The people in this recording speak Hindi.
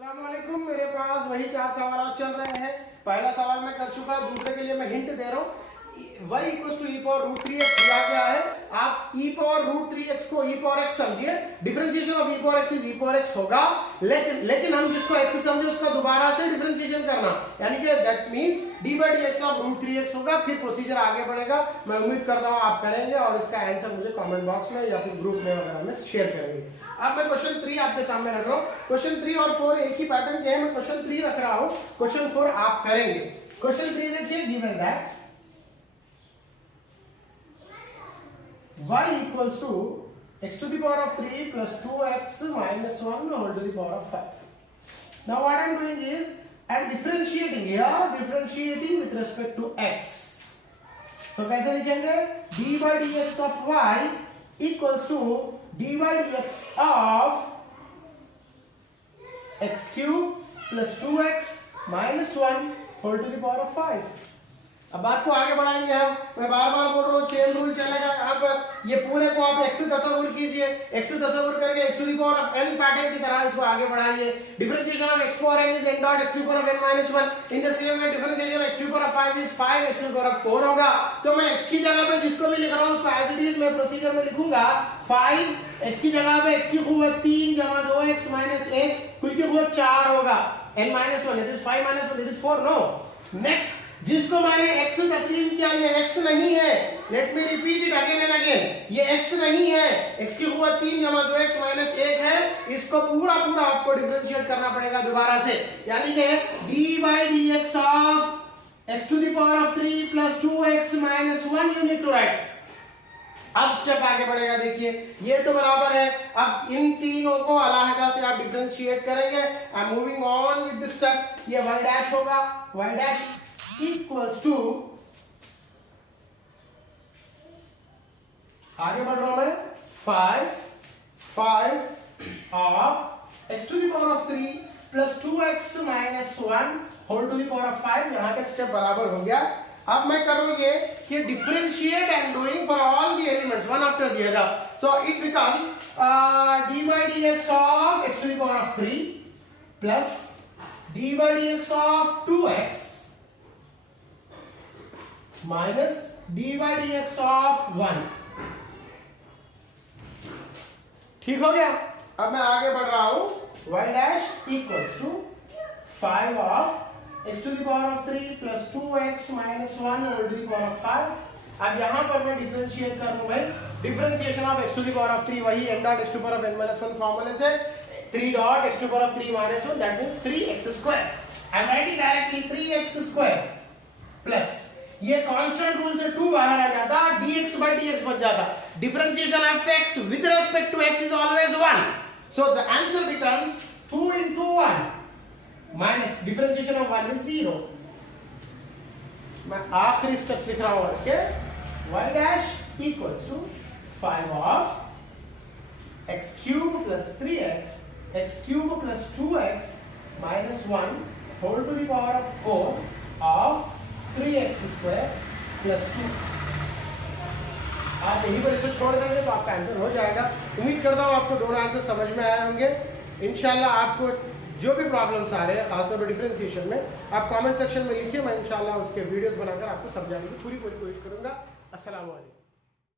अस्सलाम वालेकुम। मेरे पास वही 4 सवाल चल रहे हैं। पहला सवाल मैं कर चुका, दूसरे के लिए मैं हिंट दे रहा हूँ। y equal to e power root 3x दिया गया है। आप e पावर रूट 3x को e पावर x समझिए। Differentiation of e power x is e power x होगा, लेकिन हम जिसको x समझे उसका दोबारा से डिफरेंशिएशन करना, यानी कि that means d by dx of root 3x होगा। फिर प्रोसीजर आगे बढ़ेगा। मैं उम्मीद करता हूं आप करेंगे और इसका आंसर मुझे कमेंट बॉक्स में या फिर ग्रुप में वगैरह में शेयर करेंगे। अब मैं क्वेश्चन 3 आपके सामने रख रहा हूं। क्वेश्चन 3 और 4 एक ही पैटर्न के हैं। मैं क्वेश्चन 3 रख रहा हूं, क्वेश्चन 4 आप करेंगे। क्वेश्चन 3 देखिए, given that y equals to x to the power of 3 plus 2x minus 1 whole to the power of 5. Now what I am doing is I am differentiating here, differentiating with respect to x. So कैसे लिखेंगे? d by dx of y equals to d by dx of x cube plus 2x minus 1 whole to the power of 5. अब बात को आगे बढ़ाएंगे हम। मैं बार बार बोल रहा हूँ चेन रूल चलेगा यहाँ पर। ये पूरे को आप x से तस्वीर कीजिए, x से तस्वीर करके x to the power of n pattern की तरह इसको आगे बढ़ाइए। Differentiation of x power n is n dot x to the power of n minus 1। In the same way differentiation x to the power of 5 is 5 x to the power of 4 होगा। तो मैं x की जगह पे जिसको भी लिख रहा हूँ उसको एज इट इज मैं प्रोसीजर में लिखूंगा 5 x की जगह पे x क्यूब हुआ 3 जमा 2x माइनस 1 कुल क्यूब हुआ 4 होगा। n minus 1 it is 5 minus 1 it is 4। No next जिसको मैंने x से तस्लीम किया ये x नहीं है। Let me repeat it again and again. ये x नहीं है। x की हुआ 3 जमा 2x माइनस 1 है। इसको पूरा आपको डिफरेंशिएट करना पड़ेगा दोबारा से, यानी कि d by dx of x to the power of 3 plus 2x minus 1 you need to write। अब स्टेप आगे बढ़ेगा। देखिए ये तो बराबर है। अब इन तीनों को अलग से आप डिफरेंशिएट करेंगे। I am moving on with this step. ये y डैश होगा, y डैश equals to, आगे बढ़ रहा हूं मैं, 5 of x to the power of 3 plus 2x minus 1 whole to the power of 5। यहां तक स्टेप बराबर हो गया। अब मैं करूंगी कि differentiate and doing for all the elements one after the other. So it becomes d by dx of x to the power of 3 plus d by dx of 2x minus d by dx of 1। ठीक हो गया। अब मैं आगे बढ़ रहा हूं, y dash equals to 5 of x to the power of 3 plus 2x minus 1 whole to the power of 5। अब यहां पर मैं डिफरेंशिएट कर रहा हूं भाई। Differentiation of x to the power of 3 वही m dot x to the power of n minus 1 फॉर्मूले से 3 dot x to the power of 3 minus 1 that means 3x square। I am writing directly 3x square plus ये कांस्टेंट रूल से 2 बाहर आ जाता, dx by dx बच जाता। Differentiation of x with respect to x is always 1, so the answer becomes 2 into 1 minus differentiation of 1 is 0। मैं आखिरी स्टेप लिख रहा हूं इसके, y dash equals to 5 of x cube plus 3x x cube plus 2x minus 1 whole to the power of 4 of 3x square plus 2। आप यहीं पर इसे छोड़ देंगे तो आपका आंसर हो जाएगा। उम्मीद करता हूँ आपको दोनों आंसर समझ में आए होंगे। इंशाल्लाह आपको जो भी प्रॉब्लम्स आ रहे हैं खासतौर पर डिफरेंशिएशन में, आप कमेंट सेक्शन में लिखिए। मैं इंशाल्लाह उसके वीडियोस बनाकर आपको समझाने की पूरी कोशिश करूंगा। अस्सलाम वालेकुम।